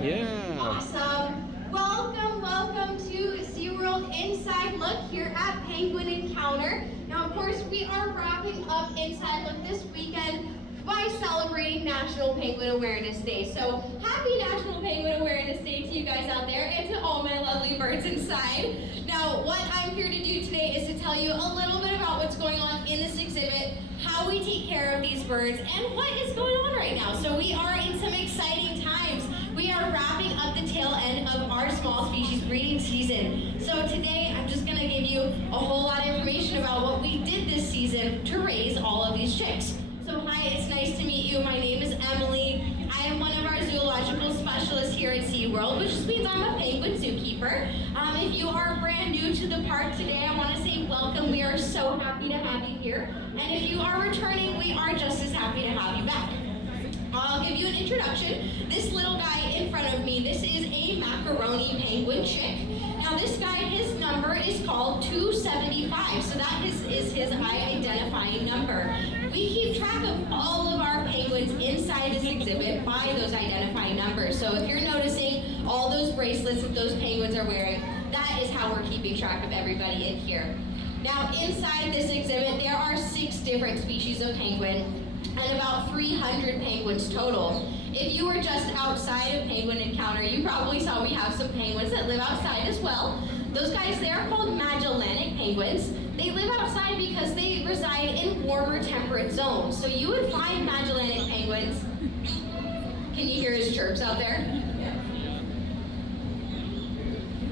Yeah. Awesome. Welcome to SeaWorld Inside Look here at Penguin Encounter. Now, of course, we are wrapping up Inside Look this weekend by celebrating National Penguin Awareness Day. So, happy National Penguin Awareness Day to you guys out there and to all my lovely birds inside. Now, what I'm here to do today is to tell you a little bit about what's going on in this exhibit, how we take care of these birds, and what is going on right now. So we are in some exciting times. We are wrapping up the tail end of our small species breeding season. So today I'm just gonna give you a whole lot of information about what we did this season to raise all of these chicks. So hi, it's nice to meet you. My name is Emily. I am one of our zoological specialists here at SeaWorld, which just means I'm a penguin zookeeper. If you are brand new to the park today, I want to say welcome. We are so happy to have you here. And if you are returning, we are just as happy to have you back. I'll give you an introduction. This little guy in front of me, this is a macaroni penguin chick. Now this guy, his number is called 275, so that is his identifying number. We keep track of all of our penguins inside this exhibit by those identifying numbers. So if you're noticing all those bracelets that those penguins are wearing, that is how we're keeping track of everybody in here. Now inside this exhibit, there are 6 different species of penguin and about 300 penguins total. If you were just outside of Penguin Encounter, you probably saw we have some penguins that live outside as well. Those guys, they are called Magellanic penguins. They live outside because they reside in warmer temperate zones. So you would find Magellanic penguins. Can you hear his chirps out there?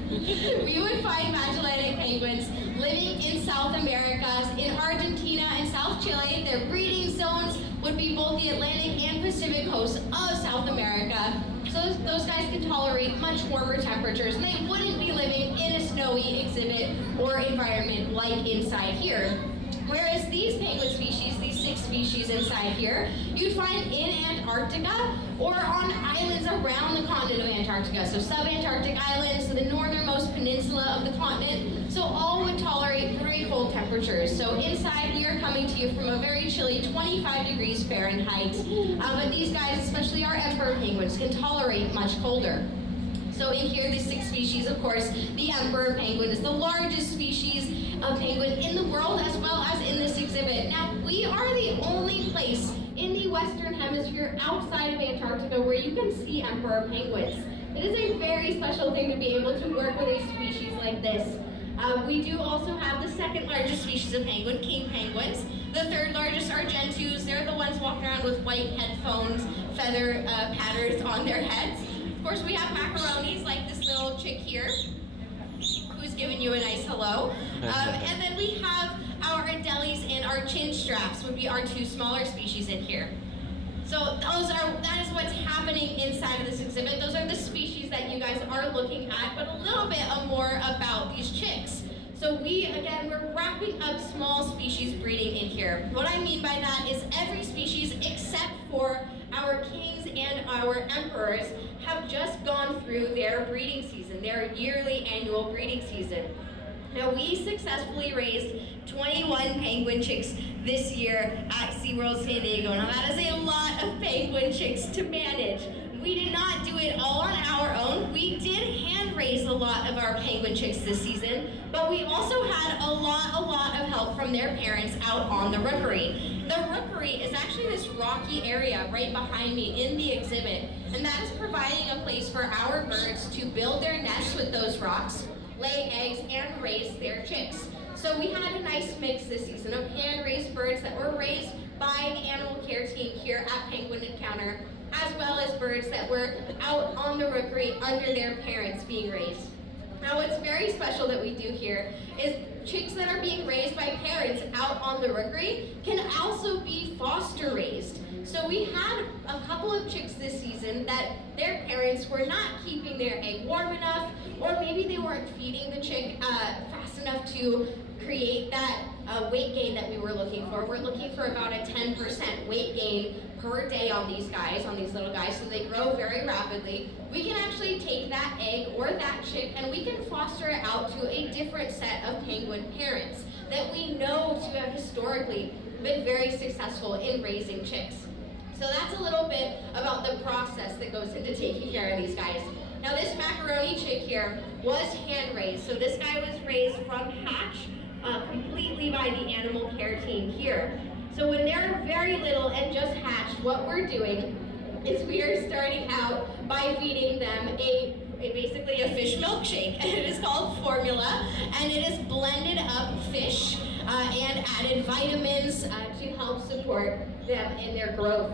We would find Magellanic penguins living in South America, in Argentina and South Chile. Their breeding zones would be both the Atlantic and Pacific coasts of South America. So those guys can tolerate much warmer temperatures, and they wouldn't be living in a snowy exhibit or environment like inside here. Whereas these penguin species, these 6 species inside here, you'd find in Antarctica or on islands around the continent of Antarctica. So subantarctic islands, so the northernmost peninsula of the continent. So all would tolerate very cold temperatures. So inside we are coming to you from a very chilly 25 degrees Fahrenheit. But these guys, especially our emperor penguins, can tolerate much colder. So in here, the 6 species, of course, the emperor penguin is the largest species of penguin in the world, as well as in this exhibit. Now, we are the only place in the Western Hemisphere outside of Antarctica where you can see emperor penguins. It is a very special thing to be able to work with a species like this. We do also have the 2nd largest species of penguin, king penguins. The 3rd largest are gentoos. They're the ones walking around with white headphones, feather patterns on their heads. Of course, we have macaronis like this little chick here, who's giving you a nice hello. And then we have our adeles and our chin straps would be our 2 smaller species in here. So that is what's happening inside of this exhibit. Those are the species that you guys are looking at, but a little bit more about these chicks. So we're wrapping up small species breeding in here. What I mean by that is every species except for our kings and our emperors have just gone through their breeding season, their yearly annual breeding season. Now we successfully raised 21 penguin chicks this year at SeaWorld San Diego. Now that is a lot of penguin chicks to manage. We did not do it all on our own. We did hand raise a lot of our penguin chicks this season, but we also had a lot of help from their parents out on the rookery. The rookery is actually this rocky area right behind me in the exhibit, and that is providing a place for our birds to build their nests with those rocks, lay eggs, and raise their chicks. So we had a nice mix this season of hand-raised birds that were raised by the animal care team here at Penguin Encounter, as well as birds that were out on the rookery under their parents being raised. Now what's very special that we do here is chicks that are being raised by parents out on the rookery can also be foster raised. So we had a couple of chicks this season that their parents were not keeping their egg warm enough, or maybe they weren't feeding the chick fast enough to create that weight gain that we were looking for. We're looking for about a 10% weight gain per day on these guys, on these little guys, so they grow very rapidly. We can actually take that egg or that chick and we can foster it out to a different set of penguin parents that we know to have historically been very successful in raising chicks. So that's a little bit about the process that goes into taking care of these guys. Now this macaroni chick here was hand raised. So this guy was raised from hatch completely by the animal care team here. So when they're very little and just hatched, what we're doing is we are starting out by feeding them basically a fish milkshake. And it is called formula, and it is blended up fish and added vitamins to help support them in their growth.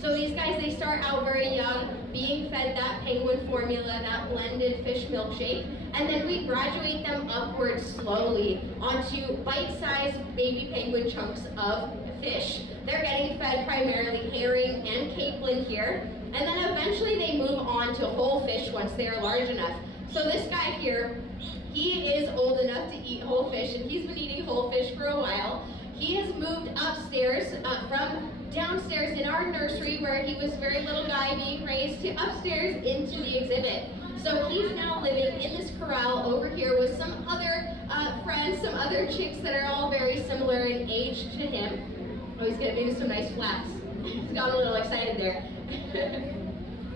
So these guys, they start out very young, being fed that penguin formula, that blended fish milkshake, and then we graduate them upwards slowly onto bite-sized baby penguin chunks of fish. They're getting fed primarily herring and capelin here, and then eventually they move on to whole fish once they are large enough. So this guy here, he is old enough to eat whole fish, and he's been eating whole fish for a while. He has moved upstairs from downstairs in our nursery where he was a very little guy being raised to upstairs into the exhibit. So he's now living in this corral over here with some other friends, some other chicks that are all very similar in age to him. Oh, he's gonna do some nice flaps. He's got a little excited there.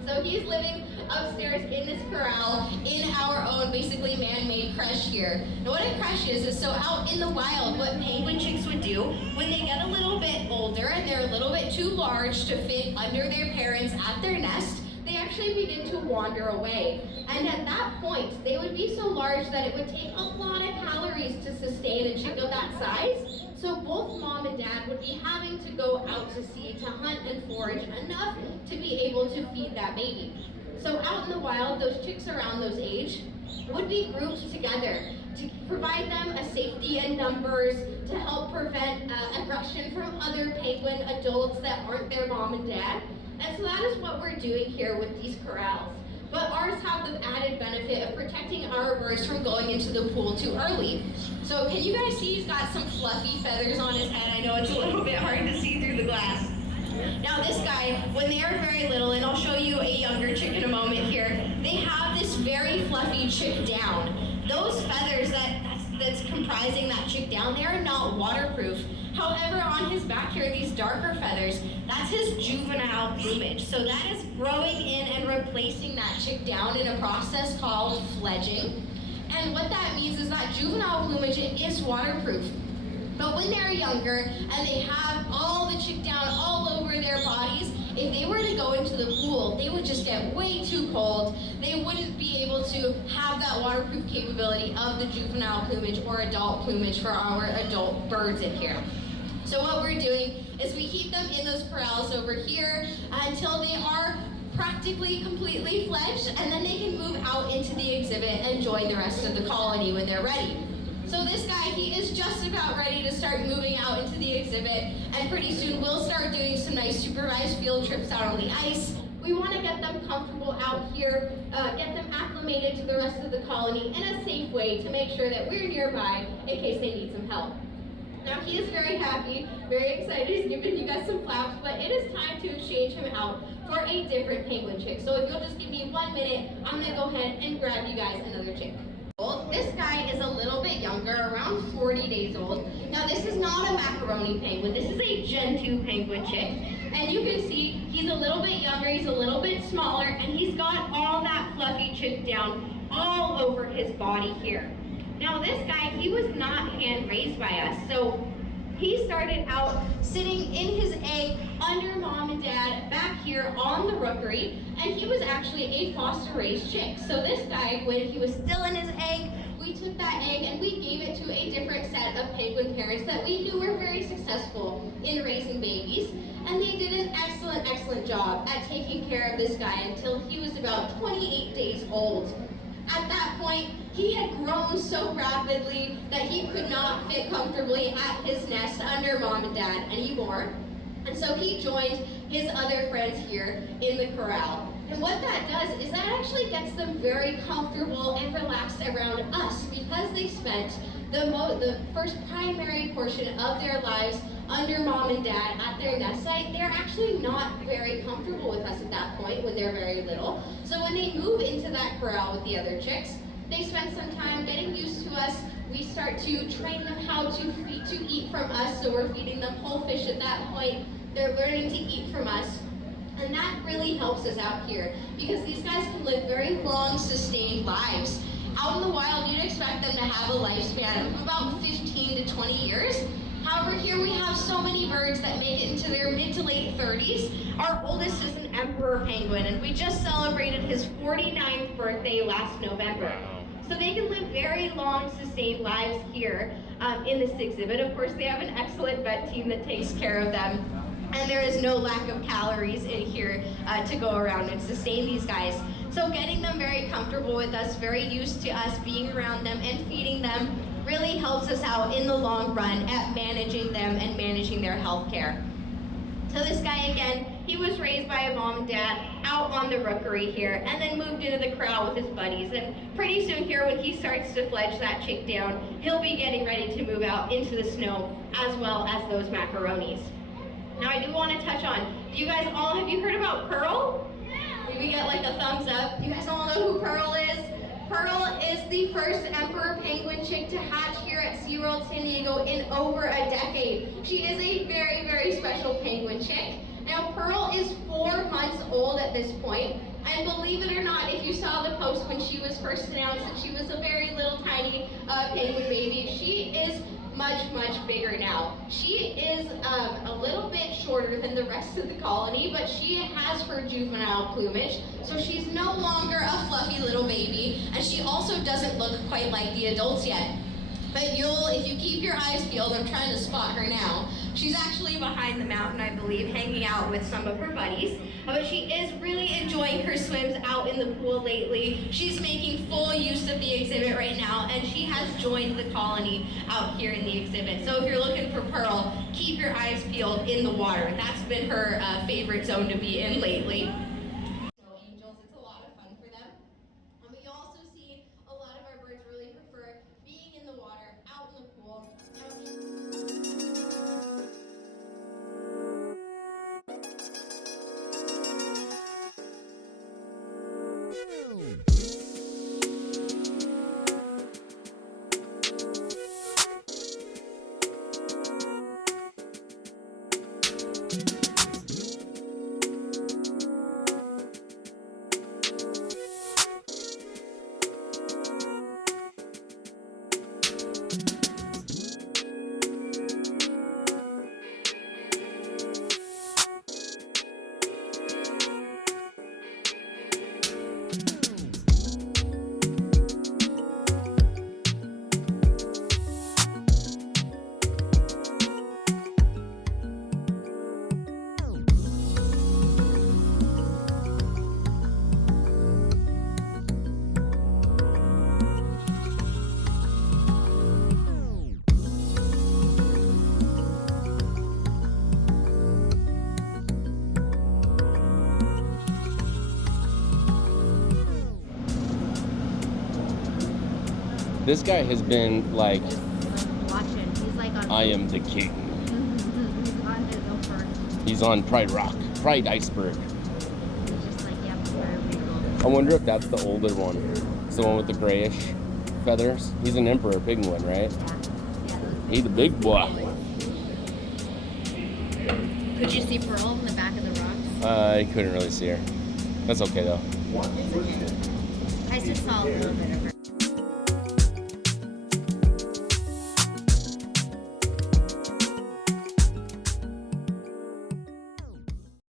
So he's living upstairs in this corral in our own basically man-made creche here. Now what a creche is so out in the wild, what penguin chicks would do when they get a little bit older and they're a little bit too large to fit under their parents at their nest, they actually begin to wander away. And at that point, they would be so large that it would take a lot of calories to sustain a chick of that size. So both mom and dad would be having to go out to sea to hunt and forage enough to be able to feed that baby. So out in the wild, those chicks around those age would be grouped together to provide them a safety in numbers, to help prevent aggression from other penguin adults that aren't their mom and dad. And so that is what we're doing here with these corrals. But ours have the added benefit of protecting our birds from going into the pool too early. So can you guys see he's got some fluffy feathers on his head? I know it's a little bit hard to see through the glass. Now this guy, when they are very little, and I'll show you a younger chick in a moment here, they have this very fluffy chick down. Those feathers that's comprising that chick down, they are not waterproof. However, on his back here, these darker feathers, that's his juvenile plumage. So that is growing in and replacing that chick down in a process called fledging. And what that means is that juvenile plumage is waterproof. But when they're younger and they have all the chick down all over their bodies, if they were to go into the pool, they would just get way too cold. They wouldn't be able to have that waterproof capability of the juvenile plumage or adult plumage for our adult birds in here. So what we're doing is we keep them in those corrals over here until they are practically completely fledged, and then they can move out into the exhibit and join the rest of the colony when they're ready. So this guy, he is just about ready to start moving out into the exhibit, and pretty soon we'll start doing some nice supervised field trips out on the ice. We want to get them comfortable out here, get them acclimated to the rest of the colony in a safe way to make sure that we're nearby in case they need some help. Now he is very happy, very excited, he's giving you guys some flaps, but it is time to exchange him out for a different penguin chick. So if you'll just give me 1 minute, I'm gonna go ahead and grab you guys another chick. This guy is a little bit younger, around 40 days old. Now this is not a macaroni penguin, this is a Gen 2 penguin chick. And you can see he's a little bit younger, he's a little bit smaller, and he's got all that fluffy chick down all over his body here. Now this guy, he was not hand raised by us, so he started out sitting in his egg under mom and dad back here on the rookery, and he was actually a foster raised chick. So this guy, when he was still in his egg, we took that egg and we gave it to a different set of penguin parents that we knew were very successful in raising babies, and they did an excellent job at taking care of this guy until he was about 28 days old. At that point, he had grown so rapidly that he could not fit comfortably at his nest under mom and dad anymore. And so he joined his other friends here in the corral. And what that does is that actually gets them very comfortable and relaxed around us, because they spent the first primary portion of their lives under mom and dad at their nest site. They're actually not very comfortable with us at that point when they're very little. So when they move into that corral with the other chicks, they spend some time getting used to us. We start to train them how to eat from us, so we're feeding them whole fish at that point. They're learning to eat from us. And that really helps us out here because these guys can live very long, sustained lives. Out in the wild, you'd expect them to have a lifespan of about 15 to 20 years. However, here we have so many birds that make it into their mid to late 30s. Our oldest is an emperor penguin, and we just celebrated his 49th birthday last November. So they can live very long, sustained lives here in this exhibit. Of course, they have an excellent vet team that takes care of them. And there is no lack of calories in here to go around and sustain these guys. So getting them very comfortable with us, very used to us being around them and feeding them really helps us out in the long run at managing them and managing their health care. So this guy again, he was raised by a mom and dad out on the rookery here and then moved into the corral with his buddies. And pretty soon here when he starts to fledge that chick down, he'll be getting ready to move out into the snow as well as those macaronis. Now I do want to touch on, do you guys all, have you heard about Pearl? Maybe we get like a thumbs up. You guys all know who Pearl is? Pearl is the first emperor penguin chick to hatch here at SeaWorld San Diego in over a decade. She is a very, very special penguin chick. Now Pearl is 4 months old at this point, and believe it or not, if you saw the post when she was first announced that she was a very little tiny penguin baby, she is much, much bigger now. She is a little bit shorter than the rest of the colony, but she has her juvenile plumage, so she's no longer a fluffy little baby, and she also doesn't look quite like the adults yet. But if you keep your eyes peeled, I'm trying to spot her now. She's actually behind the mountain, I believe, hanging out with some of her buddies. But she is really enjoying her swims out in the pool lately. She's making full use of the exhibit right now, and she has joined the colony out here in the exhibit. So if you're looking for Pearl, keep your eyes peeled in the water. That's been her favorite zone to be in lately. Snow angels, it's a lot of fun for them. But you also see a lot of our birds really prefer being in the water, out in the pool. This guy has been like, Just watching. He's like on. I am the king. He's on his over. He's on Pride Rock, Pride Iceberg. He's just like, yeah, very cool. I wonder if that's the older one. It's the one with the grayish feathers. He's an emperor penguin, right? Yeah. He's the big boy. Could you see Pearl in the back of the rocks? I couldn't really see her. That's okay though. It's okay. I just saw a little bit of her.